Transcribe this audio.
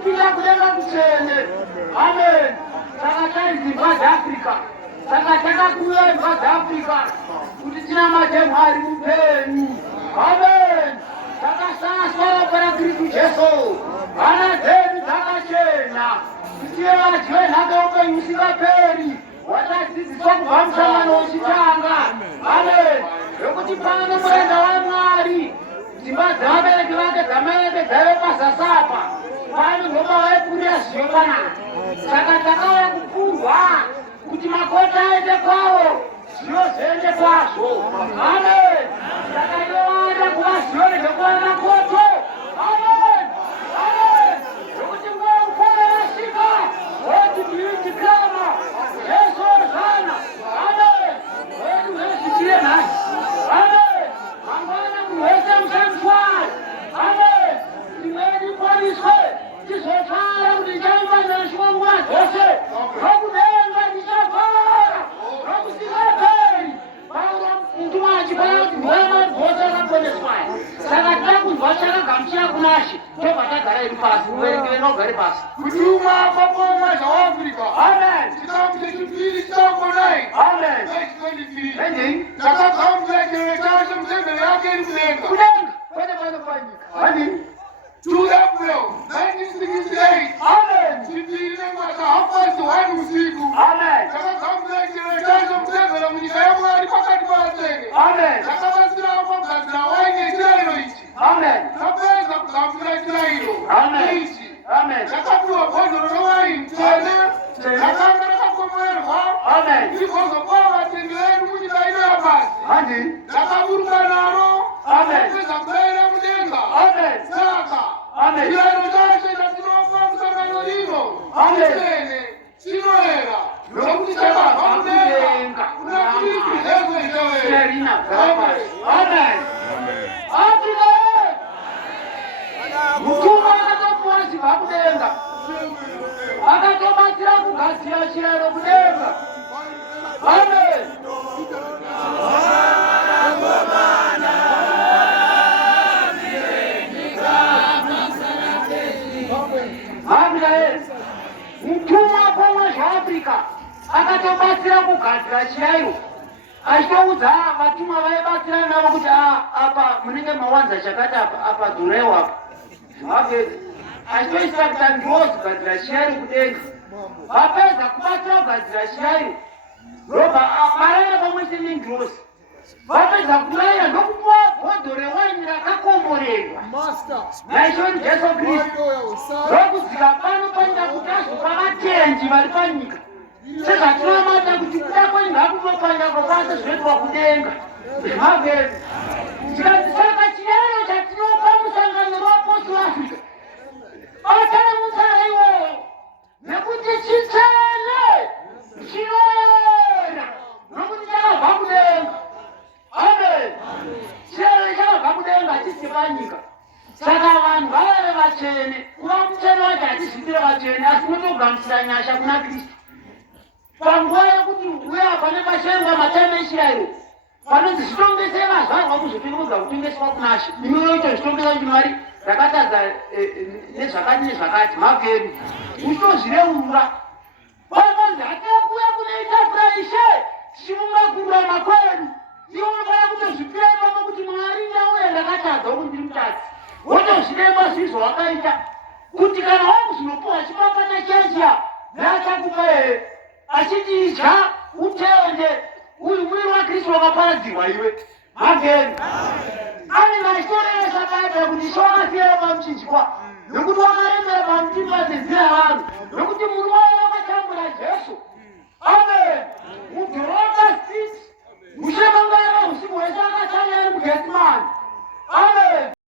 kupinda kudenga kutsvene. Amen. Saka taizimbwa dzeAfrica, saka takakuuya imbwa dzeAfrica kuti tinamate Mwari mupenyu. Amen. Takasaswa ropa raKristu Jesu, hana dzedu dzakachena, tiye vadyi venhaka youpenyu usingaperi watadzidziswa kubva musangano wechitanga. Amen. Zvokuti pano muranda waMwari, dzimba dzevabereki vake dzamaende dzaive pasasapa, pano ndoma vaipurira ziyo panapa. Saka takauya kupurwa kuti makota aende kwavo, ziyo ziende kwazvo. Amen. Takaiwanda kuva ziyo rezvekuva makoto. Amen. Amen. Zvokuti nguva yekupora yasvika, woti ndiritikama Jesu ozana. Amen. Wedu wezvichire nhasi. Amen. Mangwana munhu wese mushandiswari. Amen. Timweni poniswe tizofara kuti ndichaimba neswa nguva dzose, nokudenga ndichafara, nokusingaperi. Paulo mutuma achibaya kuti ndiwaimba dzose akaponeswaya. Saka takunzwa chakagamuchira kunaShe, tobva tagara iri pasi, muverengere nogare pasi. Kutuma kwapomwe zvaAfrica. Amen. Chikamu chechipiri chitambo 9. Amen. Verse 23. Ending. Takagamuchira chero chacho mutemberi yake iri kudenga. Kudenga. Kwete panopanyika. Amen. 2 April 1968. Amen. Chipiri nenguva dza1:30 usiku. Amen. Takagamuchira chero chacho mutemberi munyika yaMwari pakati pavatenge. Amen. Takabatsirawo kugadzira waini yechirayiro ichi. Amen. Tapedza kugamuchira chirayiro Amen. ichi. Amen. Takapiwa bhodhoro rewaini tsvene rakanga rakakomorerwa Amen. irizozopawo vatendi vedu munyika ino yapasi. Amen. Takaburuka naro. Amen. Tapedza kudaira mudenga. Amen. Saka Amen. chirayiro chacho chatinopa musangano rino Amen. chitsvene chinoera nokuti chakabva mudenga kuna Kristu Jesu Ishe wedu. Serina Garabas. Amen. Africa. Mutuma akatopuwa zibva kudenga, akatobatsira kugadzira chirayiro kudenga. Amen. Amen. Mutuma pomwe zvaAfrica akatobatsira kugadzira chirayiro, achitoudza vatumwa vaibatsira navo kuti apa munenge mawanza chakati apa dhurewo apa. Mapedza achitoisira kuti andiwozi kugadzira chirayiro kudenga. Vapedza kubatsira kugadzira chirayiro, robva marayira pamwe chete nengirosi. Vapedza kurayira ndokupuwa bhodhoro rewaini rakakomorerwa naIshe Jesu Kristu, ndokudzika pano panyika kuti azopa vatendi vari panyika sezvatinamata kuti kuda kwenyika kunopanyika kwakwanisa zvinoitwa kudenga. Mapedza tikati saka chirayiro chatinopa musangano rwaapostoli Africa atane mutsara iwoyo, nekuti chitsvene chinoera, nokuti chakabva kudenga. Amen. Chirayiro chakabva kudenga chisiri panyika. Saka vanhu vavave vatsvene, kuva mutsvene wacho hatizvitire vatsvene, asi unotogamuchira nyasha kuna Kristu. Panguva yekuti uya panenge pashengwa matame echirayiro, panonzi zvitongese vazvarwa kuzvipingudza kutengeswa kunaShe, imi unoita zvitongesa kuti Mwari rakatadza nezvakati nezvakati. Makedu uchitozvireurura panonzi hatina kuuya kunoitafura Ishe tichimungakurama kwedu, iwe unofanira kutozvipira ipamo kuti Mwari ndauya ndakatadza kuti ndiri mutadzi, wotozvidemba zvizvo wakaita kuti kana wakuzvinopuwa chipapata chechiya neachakupa here achiti idya utende uyu mwiri waKristu wakaparadzirwa iwe. Makedu ane mastoresa baibheri kuti Ishe wakafira pamuchinjikwa, nekuti wakarembera pamuti pazenzira